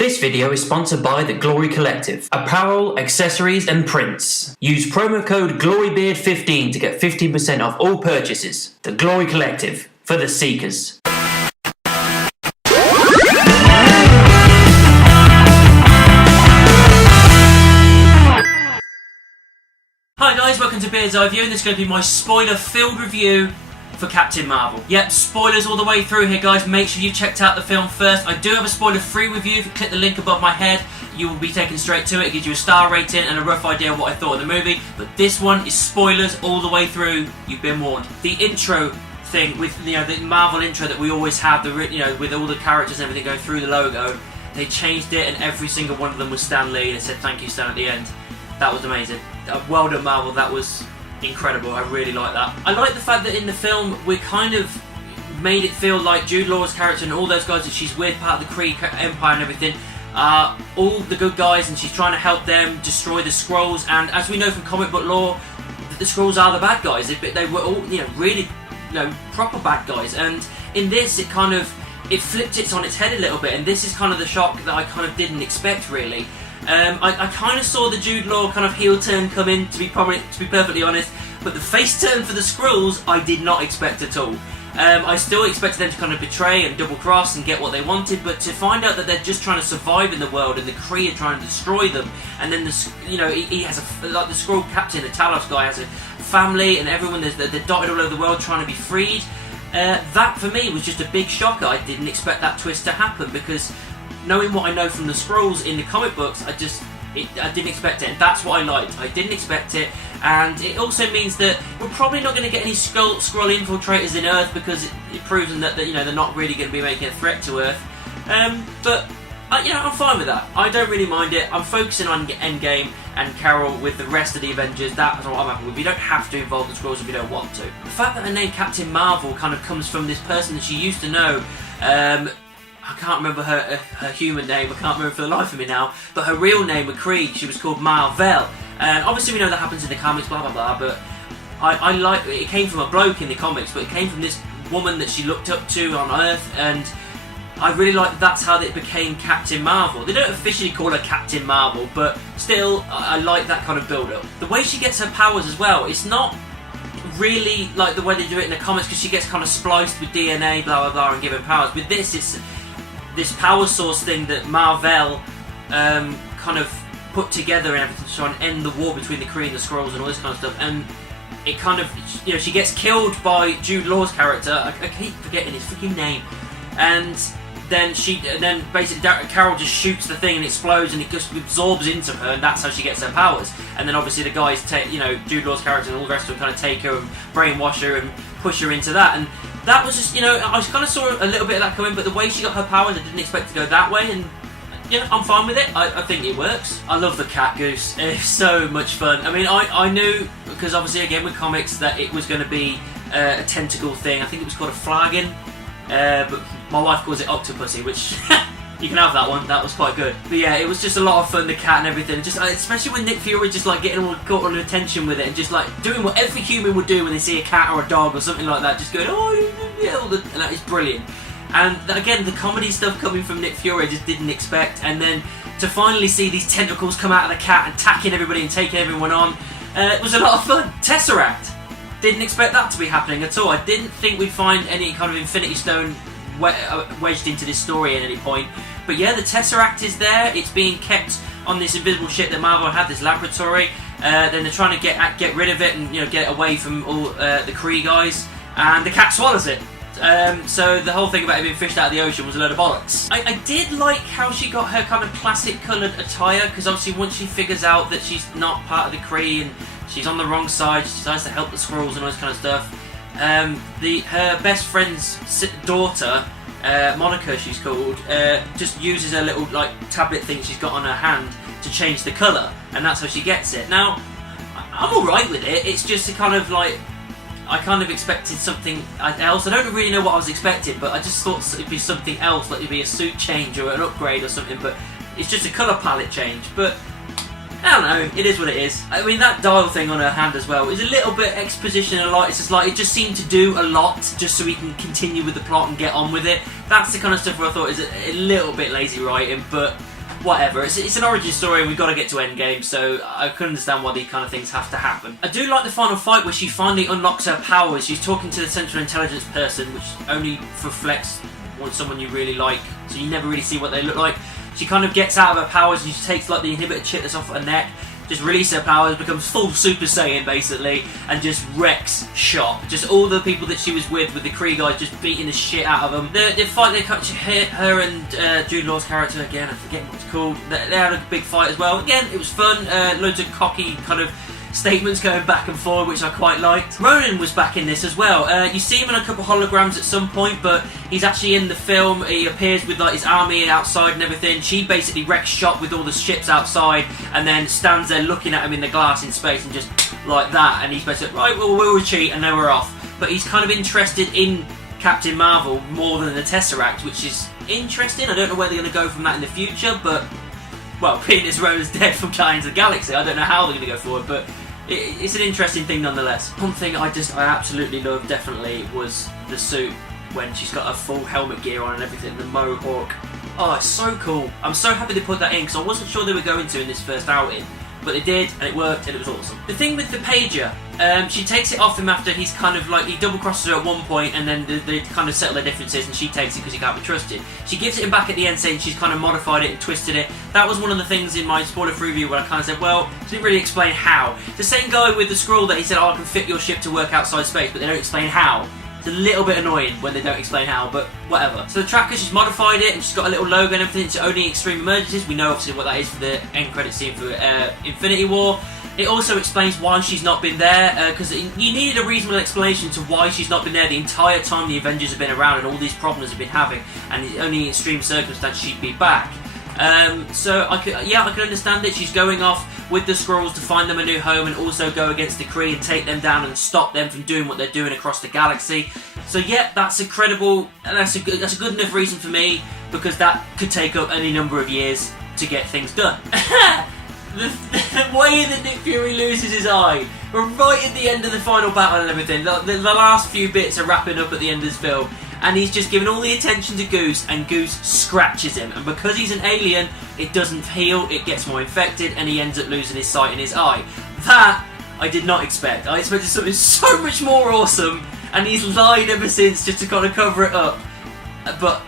This video is sponsored by the Glory Collective. Apparel, accessories and prints. Use promo code GLORYBEARD15 to get 15% off all purchases. The Glory Collective, for the seekers. Hi guys, welcome to Beard's Eye View, and this is going to be my spoiler-filled review for Captain Marvel. Yep, spoilers all the way through here guys. Make sure you checked out the film first. I do have a spoiler-free review. If you click the link above my head, you will be taken straight to it. It gives you a star rating and a rough idea of what I thought of the movie. But this one is spoilers all the way through. You've been warned. The intro thing with the Marvel intro that we always have, with all the characters and everything going through the logo, they changed it and every single one of them was Stan Lee and it said thank you Stan at the end. That was amazing. Well done Marvel, that was incredible. I really like that. I like the fact that in the film we kind of made it feel like Jude Law's character and all those guys that she's with, part of the Kree Empire and everything, are all the good guys, and she's trying to help them destroy the Skrulls. And as we know from comic book lore, the Skrulls are the bad guys. They were all really proper bad guys. And in this, it flipped it on its head a little bit. And this is kind of the shock that I kind of didn't expect really. I kind of saw the Jude Law kind of heel turn come in, to be perfectly honest, but the face turn for the Skrulls I did not expect at all. I still expected them to kind of betray and double cross and get what they wanted, but to find out that they're just trying to survive in the world and the Kree are trying to destroy them, and then he has the Skrull captain, the Talos guy, has a family and everyone they're dotted all over the world trying to be freed. That for me was just a big shocker. I didn't expect that twist to happen because, knowing what I know from the Skrulls in the comic books, I didn't expect it, and that's what I liked. I didn't expect it, and it also means that we're probably not going to get any Skrull infiltrators in Earth because it proves that they're not really going to be making a threat to Earth. But I'm fine with that. I don't really mind it. I'm focusing on Endgame and Carol with the rest of the Avengers. That's what I'm happy with. You don't have to involve the Skrulls if you don't want to. The fact that her name Captain Marvel kind of comes from this person that she used to know. I can't remember her human name, I can't remember for the life of me now, but her real name with Krieg, she was called mar-vel. And obviously we know that happens in the comics, blah blah blah, but I like it. Came from a bloke in the comics, but it came from this woman that she looked up to on Earth, and I really like that's how it became Captain Marvel. They don't officially call her Captain Marvel, but still, I like that kind of build-up. The way she gets her powers as well, it's not really like the way they do it in the comics, because she gets kind of spliced with DNA, blah blah blah, and given powers. With this, it's this power source thing that mar-vel kind of put together and everything to try and end the war between the Kree and the Skrulls and all this kind of stuff. And it kind of, she gets killed by Jude Law's character. I keep forgetting his freaking name. And then basically Carol just shoots the thing and it explodes and it just absorbs into her, and that's how she gets her powers. And then obviously the guys take, Jude Law's character and all the rest of them kind of take her and brainwash her and push her into that. And that was just, I kind of saw a little bit of that coming, but the way she got her powers, I didn't expect to go that way, and I'm fine with it. I think it works. I love the cat goose. It's so much fun. I mean, I knew, because obviously again with comics, that it was going to be a tentacle thing. I think it was called a flagon, but my wife calls it octopussy, which you can have that one. That was quite good. But yeah, it was just a lot of fun, the cat and everything. Just especially when Nick Fury just like getting all caught on attention with it and just like doing what every human would do when they see a cat or a dog or something like that. Just going, oh yeah, and that is brilliant. And again, the comedy stuff coming from Nick Fury, I just didn't expect. And then to finally see these tentacles come out of the cat and attacking everybody and taking everyone on, it was a lot of fun. Tesseract, didn't expect that to be happening at all. I didn't think we'd find any kind of Infinity Stone wedged into this story at any point. But yeah, the Tesseract is there. It's being kept on this invisible ship that Marvel had, this laboratory. Then they're trying to get rid of it and get it away from all the Kree guys. And the cat swallows it. So the whole thing about it being fished out of the ocean was a load of bollocks. I did like how she got her kind of classic coloured attire, because obviously once she figures out that she's not part of the Kree and she's on the wrong side, she decides to help the Skrulls and all this kind of stuff. Her best friend's daughter, Monica she's called, just uses her little like tablet thing she's got on her hand to change the colour, and that's how she gets it. Now, I'm alright with it. It's just a kind of like, I kind of expected something else. I don't really know what I was expecting, but I just thought it'd be something else, like it'd be a suit change or an upgrade or something, but it's just a colour palette change. But I don't know, it is what it is. I mean, that dial thing on her hand as well is a little bit exposition a lot. It's just like, it just seemed to do a lot just so we can continue with the plot and get on with it. That's the kind of stuff where I thought is a little bit lazy writing, but whatever. It's an origin story and we've got to get to Endgame, so I can understand why these kind of things have to happen. I do like the final fight where she finally unlocks her powers. She's talking to the Central Intelligence person, which only reflects on someone you really like, so you never really see what they look like. She kind of gets out of her powers and she takes like the inhibitor chip that's off her neck, just releases her powers, becomes full Super Saiyan basically, and just wrecks shop. Just all the people that she was with the Kree guys, just beating the shit out of them. The fight they cut, her and Jude Law's character, again, I forget what it's called, they had a big fight as well. Again, it was fun, loads of cocky kind of statements going back and forward, which I quite liked. Ronan was back in this as well. You see him in a couple of holograms at some point, but he's actually in the film. He appears with like his army outside and everything. She basically wrecks shop with all the ships outside and then stands there looking at him in the glass in space and just like that, and he's basically right, well, we'll retreat, and then we're off. But he's kind of interested in Captain Marvel more than the Tesseract, which is interesting. I don't know where they're going to go from that in the future, but well, being as Ronan's dead from Guardians of the Galaxy, I don't know how they're going to go forward, but it's an interesting thing nonetheless. One thing I absolutely love, definitely, was the suit when she's got her full helmet gear on and everything, the Mohawk. Oh, it's so cool. I'm so happy they put that in, because I wasn't sure they were going to in this first outing. But they did, and it worked, and it was awesome. The thing with the pager, she takes it off him after he's kind of like, he double crosses her at one point, and then they kind of settle their differences, and she takes it because he can't be trusted. She gives it him back at the end, saying she's kind of modified it and twisted it. That was one of the things in my spoiler-free review where I kind of said, well, she didn't really explain how. The same guy with the scroll that he said, oh, I can fit your ship to work outside space, but they don't explain how. It's a little bit annoying when they don't explain how, but whatever. So the tracker, she's modified it, and she's got a little logo and everything. It's only extreme emergencies. We know obviously what that is for the end credit scene for Infinity War. It also explains why she's not been there, because you needed a reasonable explanation to why she's not been there the entire time the Avengers have been around and all these problems have been having, and only in extreme circumstances she'd be back. So I can understand it. She's going off with the Skrulls to find them a new home and also go against the Kree and take them down and stop them from doing what they're doing across the galaxy. So yeah, that's incredible, and that's a good enough reason for me, because that could take up any number of years to get things done. The way that Nick Fury loses his eye, we're right at the end of the final battle and everything. The last few bits are wrapping up at the end of this film, and he's just given all the attention to Goose, and Goose scratches him. And because he's an alien, it doesn't heal, it gets more infected, and he ends up losing his sight in his eye. That I did not expect. I expected something so much more awesome, and he's lied ever since just to kind of cover it up. But,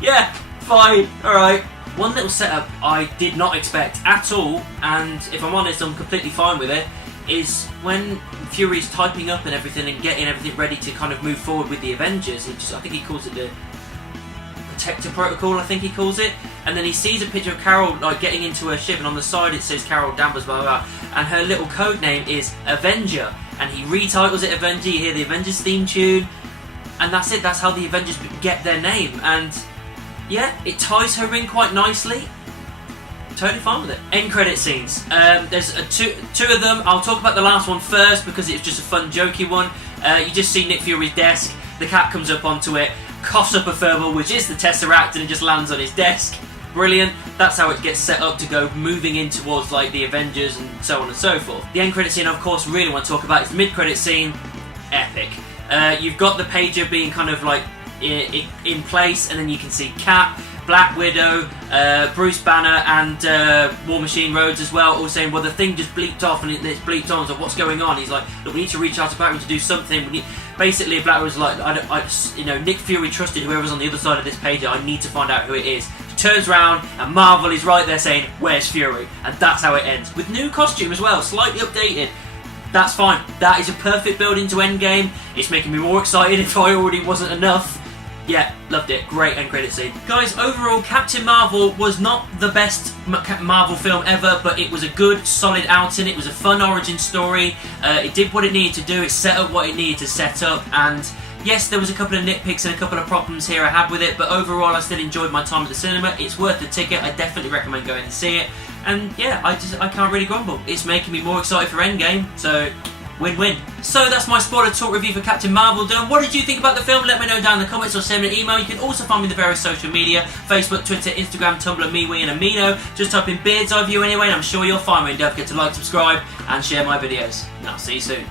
yeah, fine, alright. One little setup I did not expect at all, and if I'm honest, I'm completely fine with it, is when Fury's typing up and everything and getting everything ready to kind of move forward with the Avengers. I think he calls it the Protector Protocol, I think he calls it. And then he sees a picture of Carol like getting into her ship, and on the side it says Carol Danvers, blah blah blah, and her little code name is Avenger. And he retitles it Avenger. You hear the Avengers theme tune, and that's it. That's how the Avengers get their name. And yeah, it ties her in quite nicely. Totally fine with it. End credit scenes. There's two of them. I'll talk about the last one first because it's just a fun, jokey one. You just see Nick Fury's desk. The cat comes up onto it, coughs up a furball, which is the Tesseract, and it just lands on his desk. Brilliant. That's how it gets set up to go moving in towards like the Avengers and so on and so forth. The end credit scene, of course, really want to talk about is the mid-credit scene. Epic. You've got the pager being kind of like in place, and then you can see Cap, Black Widow, Bruce Banner, and War Machine Rhodes as well, all saying, well, the thing just bleeped off, and it's bleeped on, so what's going on? He's like, look, we need to reach out to Black to do something. Basically, Black Widow's like, Nick Fury trusted whoever's on the other side of this page, I need to find out who it is. She turns around, and Mar-vel is right there saying, where's Fury? And that's how it ends. With new costume as well, slightly updated. That's fine. That is a perfect build into Endgame. It's making me more excited if I already wasn't enough. Yeah, loved it. Great end credit scene. Guys, overall, Captain Marvel was not the best Marvel film ever, but it was a good, solid outing. It was a fun origin story. It did what it needed to do. It set up what it needed to set up. And yes, there was a couple of nitpicks and a couple of problems here I had with it, but overall, I still enjoyed my time at the cinema. It's worth the ticket. I definitely recommend going and see it. And yeah, I can't really grumble. It's making me more excited for Endgame, so win-win. So that's my spoiler talk review for Captain Marvel done. What did you think about the film? Let me know down in the comments or send me an email. You can also find me on the various social media, Facebook, Twitter, Instagram, Tumblr, MeWe and Amino. Just type in Beard's Eye View anyway, and I'm sure you'll find me. And don't forget to like, subscribe and share my videos. And I'll see you soon.